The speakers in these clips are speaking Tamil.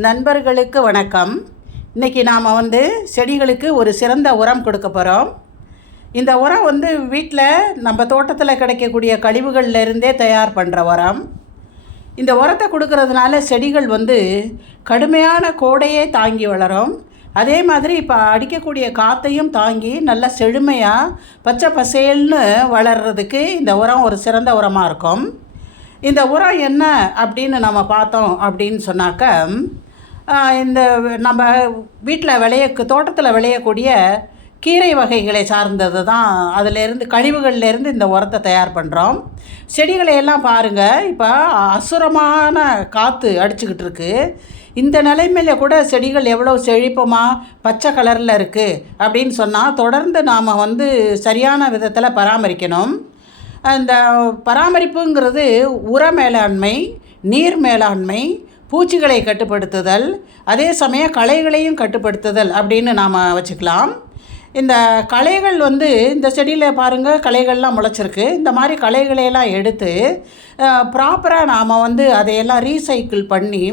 நண்பர்களுக்கு வணக்கம். இன்றைக்கி நாம் செடிகளுக்கு ஒரு சிறந்த உரம் கொடுக்க போகிறோம். இந்த உரம் வீட்டில் நம்ம தோட்டத்தில் கிடைக்கக்கூடிய கழிவுகள்லேருந்தே தயார் பண்ணுற உரம். இந்த உரத்தை கொடுக்கறதுனால செடிகள் கடுமையான கோடையே தாங்கி வளரும். அதே மாதிரி இப்போ அடிக்கக்கூடிய காற்றையும் தாங்கி நல்லா செழுமையாக பச்சை பசேல்னு வளர்கிறதுக்கு இந்த உரம் ஒரு சிறந்த உரமாக இருக்கும். இந்த உரம் என்ன அப்படின்னு நம்ம பார்த்தோம் அப்படின்னு சொன்னாக்க, இந்த நம்ம வீட்டில் தோட்டத்தில் விளையக்கூடிய கீரை வகைகளை சார்ந்தது தான். அதிலேருந்து கழிவுகள்லேருந்து இந்த உரத்தை தயார் பண்ணுறோம். செடிகளை எல்லாம் பாருங்கள், இப்போ அசுரமான காற்று அடிச்சுக்கிட்டு இருக்குது. இந்த நிலைமையில் கூட செடிகள் எவ்வளோ செழிப்பமாக பச்சை கலரில் இருக்குது அப்படின்னு சொன்னால் தொடர்ந்து நாம் சரியான விதத்தில் பராமரிக்கணும். அந்த பராமரிப்புங்கிறது உர மேலாண்மை, நீர் மேலாண்மை, பூச்சிகளை கட்டுப்படுத்துதல், அதே சமயம் களைகளையும் கட்டுப்படுத்துதல் அப்படின்னு நாம் வச்சுக்கலாம். இந்த களைகள் இந்த செடியில் பாருங்கள், களைகள்லாம் முளைச்சிருக்கு. இந்த மாதிரி களைகளையெல்லாம் எடுத்து ப்ராப்பராக நாம் அதையெல்லாம் ரீசைக்கிள் பண்ணி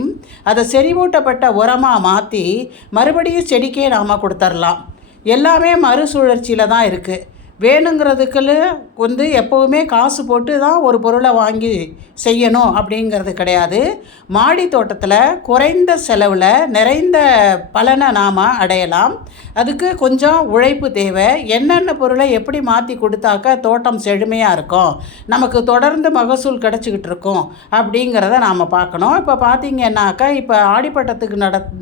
அதை செறிவூட்டப்பட்ட உரமாக மாற்றி மறுபடியும் செடிக்கே நாம் கொடுத்துர்லாம். எல்லாமே மறுசுழற்சியில் தான் இருக்குது. வேணுங்கிறதுக்கு எப்போவுமே காசு போட்டு தான் ஒரு பொருளை வாங்கி செய்யணும் அப்படிங்கிறது கிடையாது. மாடி தோட்டத்தில் குறைந்த செலவில் நிறைந்த பலனை நாம் அடையலாம். அதுக்கு கொஞ்சம் உழைப்பு தேவை. என்னென்ன பொருளை எப்படி மாற்றி கொடுத்தாக்க தோட்டம் செழுமையாக இருக்கும், நமக்கு தொடர்ந்து மகசூல் கிடச்சிக்கிட்டு இருக்கும் அப்படிங்கிறத நாம் பார்க்கணும். இப்போ பார்த்திங்கன்னாக்கா, இப்போ ஆடிப்பட்டத்துக்கு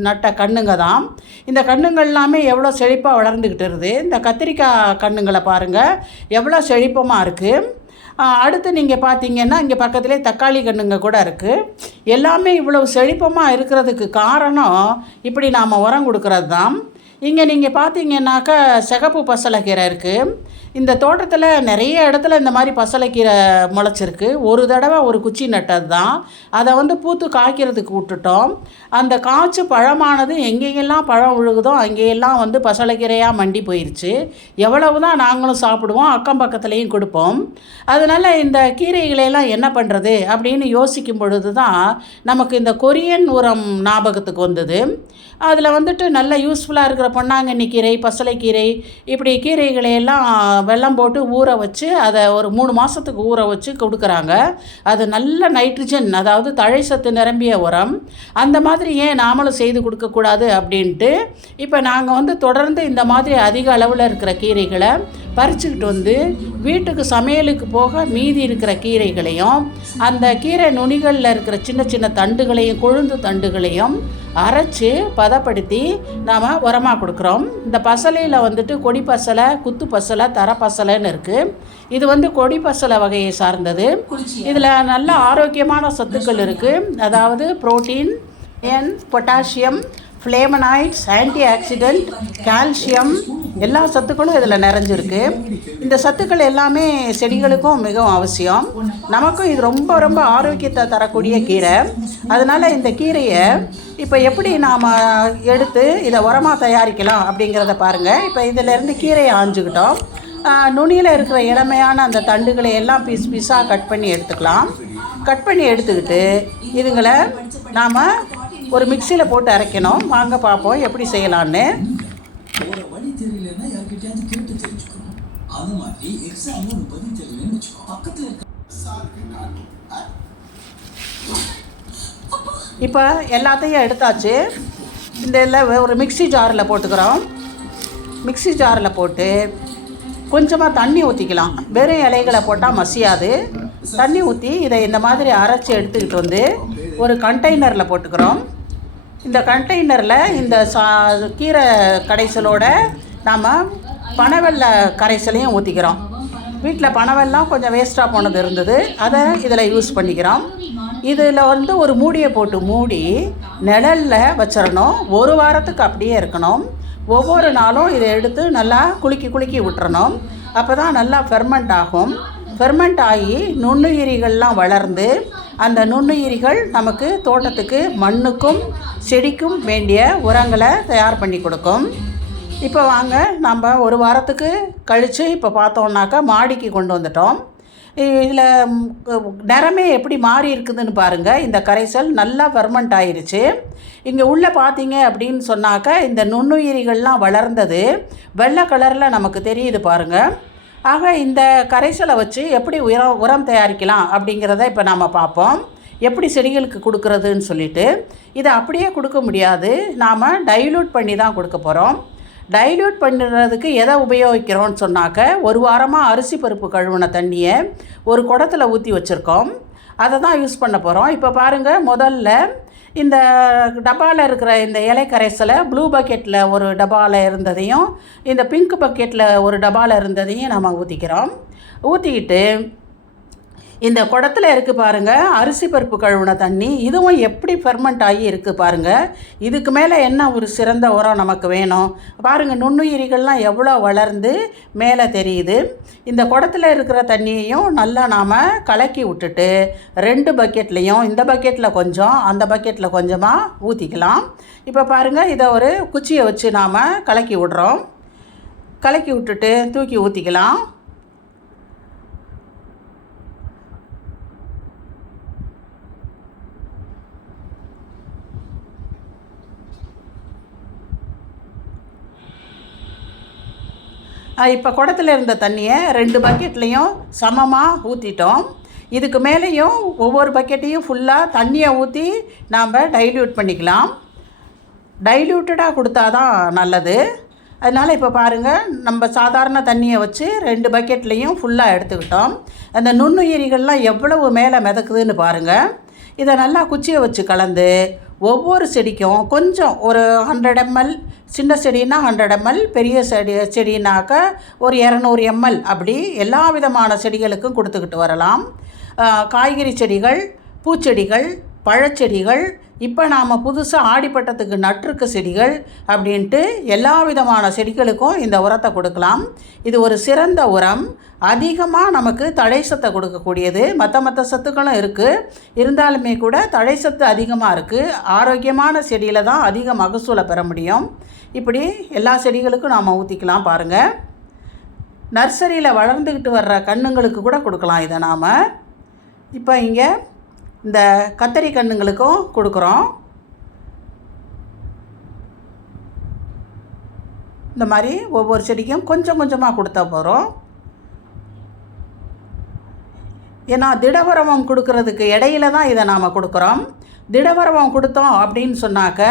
நட்ட கண்ணுங்க தான். இந்த கண்ணுங்கள் எல்லாமே எவ்வளோ செழிப்பாக வளர்ந்துக்கிட்டு இருக்குது. இந்த கத்திரிக்காய் கண்ணுங்களை பாருங்கள், எவ்வளோ செழிப்பமாக இருக்குது. அடுத்து நீங்கள் பார்த்தீங்கன்னா இங்கே பக்கத்துலேயே தக்காளி கண்ணுங்க கூட இருக்குது. எல்லாமே இவ்வளவு செழிப்பமாக இருக்கிறதுக்கு காரணம் இப்படி நாம் உரம் கொடுக்கறது தான். இங்கே நீங்கள் பார்த்தீங்கன்னாக்கா சிகப்பு பசலைக்கீரை இருக்குது. இந்த தோட்டத்தில் நிறைய இடத்துல இந்த மாதிரி பசலைக்கீரை முளைச்சிருக்கு. ஒரு தடவை ஒரு குச்சி நட்டது தான். அதை பூத்து காய்க்கிறதுக்கு விட்டுட்டோம். அந்த காய்ச்சி பழமானது எங்கெங்கெல்லாம் பழம் விழுகுதோ அங்கேயெல்லாம் பசலைக்கீரையாக மண்டி போயிடுச்சு. எவ்வளவு தான் நாங்களும் சாப்பிடுவோம், அக்கம் பக்கத்துலேயும் கொடுப்போம். அதனால் இந்த கீரைகளையெல்லாம் என்ன பண்ணுறது அப்படின்னு யோசிக்கும் பொழுது தான் நமக்கு இந்த கொரியன் உரம் ஞாபகத்துக்கு வந்தது. அதில் நல்ல யூஸ்ஃபுல்லாக இருக்கிற பொன்னாங்கண்ணி கீரை, பசலைக்கீரை, இப்படி கீரைகளையெல்லாம் வெல்லம் போட்டு ஊற வச்சு அதை ஒரு 3 மாதத்துக்கு ஊற வச்சு கொடுக்குறாங்க. அது நல்ல நைட்ரஜன், அதாவது தழை சத்து நிரம்பிய உரம். அந்த மாதிரி ஏன் நாமளும் செய்து கொடுக்கக்கூடாது அப்படின்ட்டு இப்போ நாங்கள் தொடர்ந்து இந்த மாதிரி அதிக அளவில் இருக்கிற கீரைகளை பறிச்சுக்கிட்டு வீட்டுக்கு சமையலுக்கு போக மீதி இருக்கிற கீரைகளையும் அந்த கீரை நுனிகளில் இருக்கிற சின்ன சின்ன தண்டுகளையும் கொழுந்து தண்டுகளையும் அரைச்சி பதப்படுத்தி நாம் உரமாக கொடுக்குறோம். இந்த பசலையில் கொடி பசலை, குத்து பசலை, தர பசலைன்னு இருக்குது. இது கொடி பசலை வகையை சார்ந்தது. இதில் நல்ல ஆரோக்கியமான சத்துக்கள் இருக்குது. அதாவது protein, iron, potassium, flavonoids, anti accident, calcium, எல்லா சத்துக்களும் இதில் நிறைஞ்சிருக்கு. இந்த சத்துக்கள் எல்லாமே செடிகளுக்கும் மிகவும் அவசியம். நமக்கும் இது ரொம்ப ரொம்ப ஆரோக்கியத்தை தரக்கூடிய கீரை. அதனால் இந்த கீரையை இப்போ எப்படி நாம் எடுத்து இதை உரமாக தயாரிக்கலாம் அப்படிங்கிறத பாருங்கள். இப்போ இதிலேருந்து கீரையை ஆஞ்சுக்கிட்டோம். நுனியில் இருக்கிற இளமையான அந்த தண்டுகளை எல்லாம் பீஸ் பீஸாக கட் பண்ணி எடுத்துக்கலாம். கட் பண்ணி எடுத்துக்கிட்டு இதுங்களை நாம் ஒரு மிக்சியில் போட்டு அரைக்கணும். வாங்க பார்ப்போம் எப்படி செய்யலான்னு. இப்போ எல்லாத்தையும் எடுத்தாச்சு. இந்த ஒரு மிக்சி ஜாரில் போட்டுக்கிறோம். மிக்சி ஜாரில் போட்டு கொஞ்சமாக தண்ணி ஊற்றிக்கலாம். வெறும் இலைகளை போட்டால் மசியாது. தண்ணி ஊற்றி இதை இந்த மாதிரி அரைச்சி எடுத்துக்கிட்டு ஒரு கண்டெய்னரில் போட்டுக்கிறோம். இந்த கண்டெய்னரில் இந்த கீரை கடைசலோட நாம் பனவெல்ல கரைசலையும் ஊற்றிக்கிறோம். வீட்டில் பனவெல்லாம் கொஞ்சம் வேஸ்ட்டாக போனது இருந்தது, அதை இதில் யூஸ் பண்ணிக்கிறோம். இதில் ஒரு மூடியை போட்டு மூடி நிழலில் வச்சிடணும். 1 வாரத்துக்கு அப்படியே இருக்கணும். ஒவ்வொரு நாளும் இதை எடுத்து நல்லா குலுக்கி விட்டுறணும். அப்போ தான் நல்லா ஃபெர்மெண்ட் ஆகும். ஃபெர்மெண்ட் ஆகி நுண்ணுயிரிகள்லாம் வளர்ந்து அந்த நுண்ணுயிரிகள் நமக்கு தோட்டத்துக்கு, மண்ணுக்கும் செடிக்கும் வேண்டிய உரங்களை தயார் பண்ணி கொடுக்கும். இப்போ வாங்க நம்ம 1 வாரத்துக்கு கழித்து இப்போ பார்த்தோம்னாக்கா மாடிக்கு கொண்டு வந்துட்டோம். இதில் நிறமே எப்படி மாறி இருக்குதுன்னு பாருங்கள். இந்த கரைசல் நல்லா ஃபெர்மெண்ட் ஆயிருச்சு. இங்கே உள்ளே பார்த்தீங்க அப்படின்னு சொன்னாக்க இந்த நுண்ணுயிரிகள்லாம் வளர்ந்தது வெள்ளை கலரில் நமக்கு தெரியுது பாருங்கள். ஆக இந்த கரைசலை வச்சு எப்படி உரம் தயாரிக்கலாம் அப்படிங்கிறத இப்போ நாம் பார்ப்போம். எப்படி செடிகளுக்கு கொடுக்குறதுன்னு சொல்லிட்டு. இதை அப்படியே கொடுக்க முடியாது, நாம் டைல்யூட் பண்ணி தான் கொடுக்க போகிறோம். டைல்யூட் பண்ணுறதுக்கு எதை உபயோகிக்கிறோன்னு சொன்னாக்க, ஒரு வாரமாக அரிசி பருப்பு கழுவின தண்ணியை ஒரு குடத்தில் ஊற்றி வச்சுருக்கோம். அதை தான் யூஸ் பண்ண போகிறோம். இப்போ பாருங்கள், முதல்ல இந்த டப்பாவில் இருக்கிற இந்த இலை கரைசலை ப்ளூ பக்கெட்டில் ஒரு டப்பாவில் இருந்ததையும் இந்த பிங்க் பக்கெட்டில் ஒரு டப்பாவில் இருந்ததையும் நம்ம ஊற்றிக்கிறோம். ஊற்றிக்கிட்டு இந்த குடத்தில் இருக்குது பாருங்கள் அரிசி பருப்பு கழுவின தண்ணி, இதுவும் எப்படி ஃபெர்மெண்ட் ஆகி இருக்குது பாருங்கள். இதுக்கு மேலே என்ன ஒரு சிறந்த உரம் நமக்கு வேணும் பாருங்கள். நுண்ணுயிரிகள்லாம் எவ்வளோ வளர்ந்து மேலே தெரியுது. இந்த குடத்தில் இருக்கிற தண்ணியையும் நல்லா நாம் கலக்கி விட்டுட்டு 2 பக்கெட்லேயும் இந்த பக்கெட்டில் கொஞ்சம் அந்த பக்கெட்டில் கொஞ்சமாக ஊற்றிக்கலாம். இப்போ பாருங்கள், இதை ஒரு குச்சியை வச்சு நாம் கலக்கி விடுறோம். கலக்கி விட்டுட்டு தூக்கி ஊற்றிக்கலாம். இப்போ குடத்தில் இருந்த தண்ணியை 2 பக்கெட்லேயும் சமமாக ஊற்றிட்டோம். இதுக்கு மேலேயும் ஒவ்வொரு பக்கெட்டையும் ஃபுல்லாக தண்ணியை ஊற்றி நாம் டைல்யூட் பண்ணிக்கலாம். டைல்யூட்டடாக கொடுத்தா தான் நல்லது. அதனால் இப்போ பாருங்கள், நம்ம சாதாரண தண்ணியை வச்சு 2 பக்கெட்லேயும் ஃபுல்லாக எடுத்துக்கிட்டோம். அந்த நுண்ணுயிரிகள்லாம் எவ்வளவு மேலே மிதக்குதுன்னு பாருங்கள். இதை நல்லா குச்சியை வச்சு கலந்து ஒவ்வொரு செடிக்கும் கொஞ்சம் ஒரு 100 ml, சின்ன செடின்னா 100 ml, பெரிய செடினாக்க ஒரு 200 ml, அப்படி எல்லா விதமான செடிகளுக்கும் கொடுத்துக்கிட்டு வரலாம். காய்கறி செடிகள், பூச்செடிகள், பழச்செடிகள், இப்போ நாம் புதுசாக ஆடிப்பட்டத்துக்கு நட்டிருக்க செடிகள் அப்படின்ட்டு எல்லா விதமான செடிகளுக்கும் இந்த உரத்தை கொடுக்கலாம். இது ஒரு சிறந்த உரம். அதிகமாக நமக்கு தழை சத்தை கொடுக்கக்கூடியது. மற்ற சத்துக்களும் இருக்குது, இருந்தாலுமே கூட தழை சத்து அதிகமாக இருக்குது. ஆரோக்கியமான செடியில் தான் அதிக மகசூலை பெற முடியும். இப்படி எல்லா செடிகளுக்கும் நாம் ஊற்றிக்கலாம் பாருங்கள். நர்சரியில் வளர்ந்துக்கிட்டு வர்ற கன்றுங்களுக்கு கூட கொடுக்கலாம் இதை நாம். இப்போ இங்கே இந்த கத்தரி கன்றுங்களுக்கும் கொடுக்குறோம். இந்த மாதிரி ஒவ்வொரு செடிக்கும் கொஞ்சம் கொஞ்சமாக கொடுத்தா போகிறோம். ஏன்னா திடவரவம் கொடுக்கறதுக்கு இடையில தான் இதை நாம் கொடுக்குறோம். திடவரவம் கொடுத்தோம் அப்படின்னு சொன்னாக்க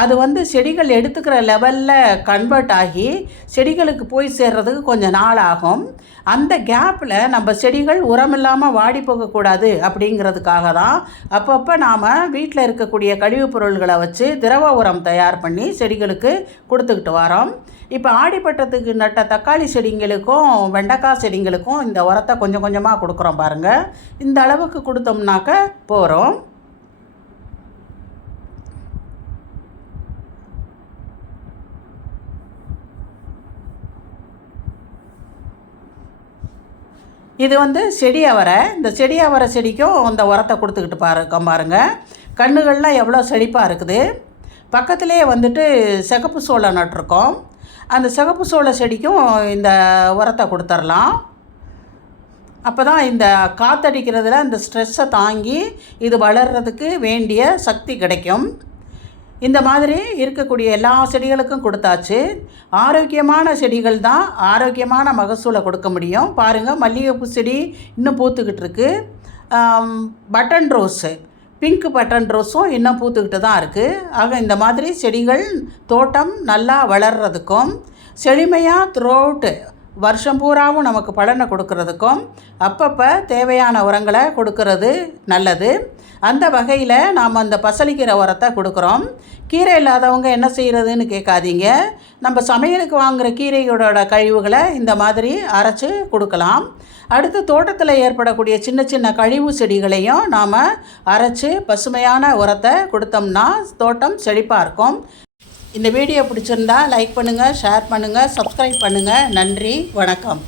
அது செடிகள் எடுத்துக்கிற லெவலில் கன்வெர்ட் ஆகி செடிகளுக்கு போய் சேர்றதுக்கு கொஞ்சம் நாள் ஆகும். அந்த கேப்பில் நம்ம செடிகள் உரம் இல்லாமல் வாடி போகக்கூடாது அப்படிங்கிறதுக்காக தான் அப்பப்போ நாம் வீட்டில் இருக்கக்கூடிய கழிவுப் பொருள்களை வச்சு திரவ உரம் தயார் பண்ணி செடிகளுக்கு கொடுத்துக்கிட்டு வரோம். இப்போ ஆடிப்பட்டத்துக்கு நட்ட தக்காளி செடிங்களுக்கும் வெண்டைக்காய் செடிங்களுக்கும் இந்த உரத்தை கொஞ்சம் கொஞ்சமாக கொடுக்குறோம் பாருங்கள். இந்த அளவுக்கு கொடுத்தோம்னாக்க போகிறோம். இது செடி அவரை. இந்த செடி அவரை செடிக்கும் இந்த உரத்தை கொடுத்துக்கிட்டு பாருங்கள். கண்ணுகள்லாம் எவ்வளோ செழிப்பாக இருக்குது. பக்கத்துலேயே சிகப்பு சோளம் நட்டிருக்கோம். அந்த சிகப்பு சோள செடிக்கும் இந்த உரத்தை கொடுத்துர்லாம். அப்போ தான் இந்த காற்றடிக்கிறதுல இந்த ஸ்ட்ரெஸ்ஸை தாங்கி இது வளர்கிறதுக்கு வேண்டிய சக்தி கிடைக்கும். இந்த மாதிரி இருக்கக்கூடிய எல்லா செடிகளுக்கும் கொடுத்தாச்சு. ஆரோக்கியமான செடிகள் தான் ஆரோக்கியமான மகசூலை கொடுக்க முடியும். பாருங்கள், மல்லிகைப்பூ செடி இன்னும் பூத்துக்கிட்டு இருக்கு. பட்டன் ரோஸு, பிங்க் பட்டன் ரோஸும் இன்னும் பூத்துக்கிட்டு தான் இருக்குது. ஆக இந்த மாதிரி செடிகள் தோட்டம் நல்லா வளர்கிறதுக்கும் செழுமையாக த்ரூஅவுட்டு வருஷம் பூராவும் நமக்கு பலனை கொடுக்கறதுக்கும் அப்பப்போ தேவையான உரங்களை கொடுக்கறது நல்லது. அந்த வகையில் நாம் அந்த பசலிக்கீரை உரத்தை கொடுக்குறோம். கீரை இல்லாதவங்க என்ன செய்கிறதுன்னு கேட்காதீங்க. நம்ம சமையலுக்கு வாங்குகிற கீரையோட கழிவுகளை இந்த மாதிரி அரைச்சி கொடுக்கலாம். அடுத்து தோட்டத்தில் ஏற்படக்கூடிய சின்ன சின்ன கழிவு செடிகளையும் நாம் அரைச்சி பசுமையான உரத்தை கொடுத்தோம்னா தோட்டம் செழிப்பாக இருக்கும். இந்த வீடியோ பிடிச்சிருந்தா லைக் பண்ணுங்கள், ஷேர் பண்ணுங்கள், சப்ஸ்கிரைப் பண்ணுங்கள். நன்றி, வணக்கம்.